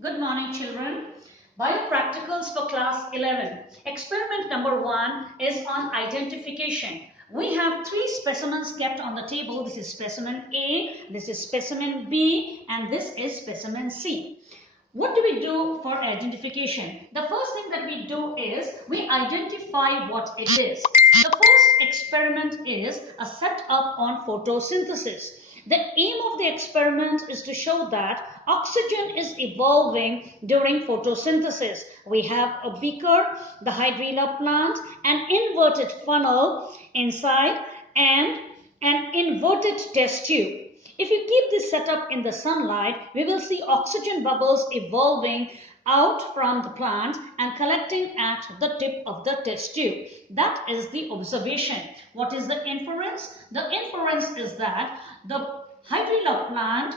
Good morning, children. Biopracticals for class 11. Experiment number 1 is on identification. We have 3 specimens kept on the table. This is specimen A, this is specimen B, and this is specimen C. What do we do for identification? The first thing that we do is we identify what it is. The first experiment is a setup on photosynthesis. The aim of the experiment is to show that oxygen is evolving during photosynthesis. We have a beaker, the hydrilla plant, an inverted funnel inside, and an inverted test tube. If you keep this setup in the sunlight, we will see oxygen bubbles evolving out from the plant and collecting at the tip of the test tube. That is the observation. What is the inference? The inference is that the hydrilla plant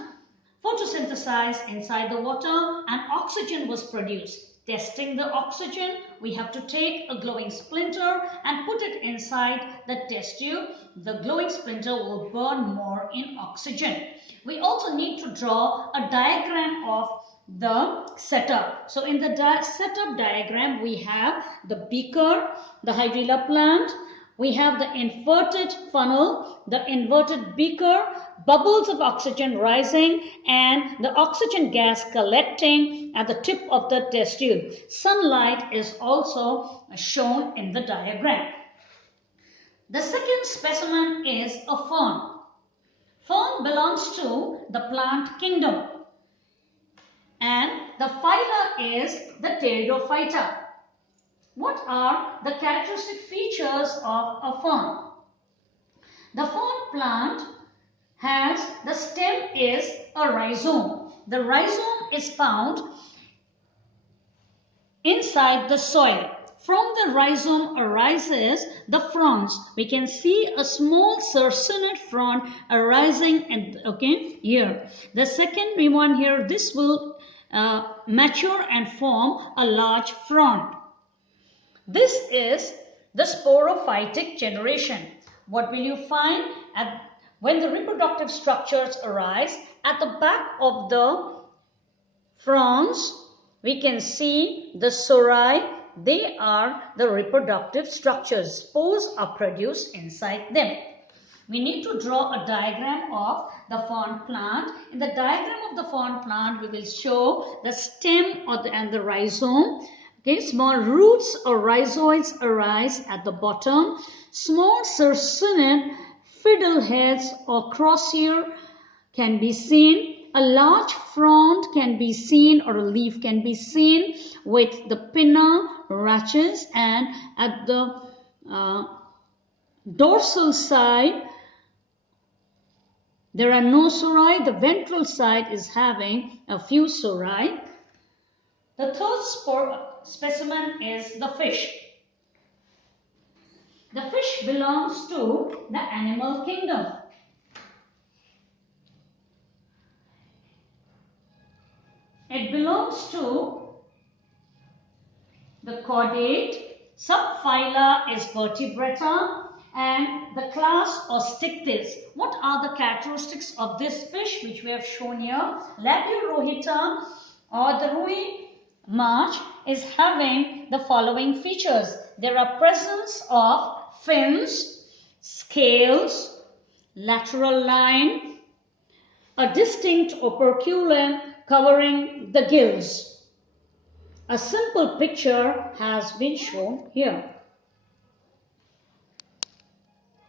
photosynthesized inside the water and oxygen was produced. Testing the oxygen, we have to take a glowing splinter and put it inside the test tube. The glowing splinter will burn more in oxygen. We also need to draw a diagram of the setup. So in the setup diagram, we have the beaker, the hydrilla plant, we have the inverted funnel, the inverted beaker, bubbles of oxygen rising, and the oxygen gas collecting at the tip of the test tube. Sunlight is also shown in the diagram. The second specimen is a fern. Fern belongs to the plant kingdom, and the phyla is the Pteridophyta. What are the characteristic features of a fern? The fern plant has, the stem is a rhizome. The rhizome is found inside the soil. From the rhizome arises the fronds. We can see a small circinate frond arising here. The second one here, this will mature and form a large frond. This is the sporophytic generation. What will you find when the reproductive structures arise? At the back of the fronds, we can see the sori. They are the reproductive structures. Spores are produced inside them. We need to draw a diagram of the fern plant. In the diagram of the fern plant, we will show the stem and the rhizome. Small roots or rhizoids arise at the bottom. Small circinate fiddleheads or crosshair can be seen. A large frond can be seen, or a leaf can be seen with the pinna, rachis, and at the dorsal side there are no sori. The ventral side is having a few sori. The third specimen is the fish. The fish belongs to the animal kingdom. It belongs to the chordate. Subphyla is vertebrata and the class Osteichthyes. What are the characteristics of this fish which we have shown here? Labiorohita or the Rui march is having the following features. There are presence of fins, scales, lateral line, a distinct operculum covering the gills. A simple picture has been shown here.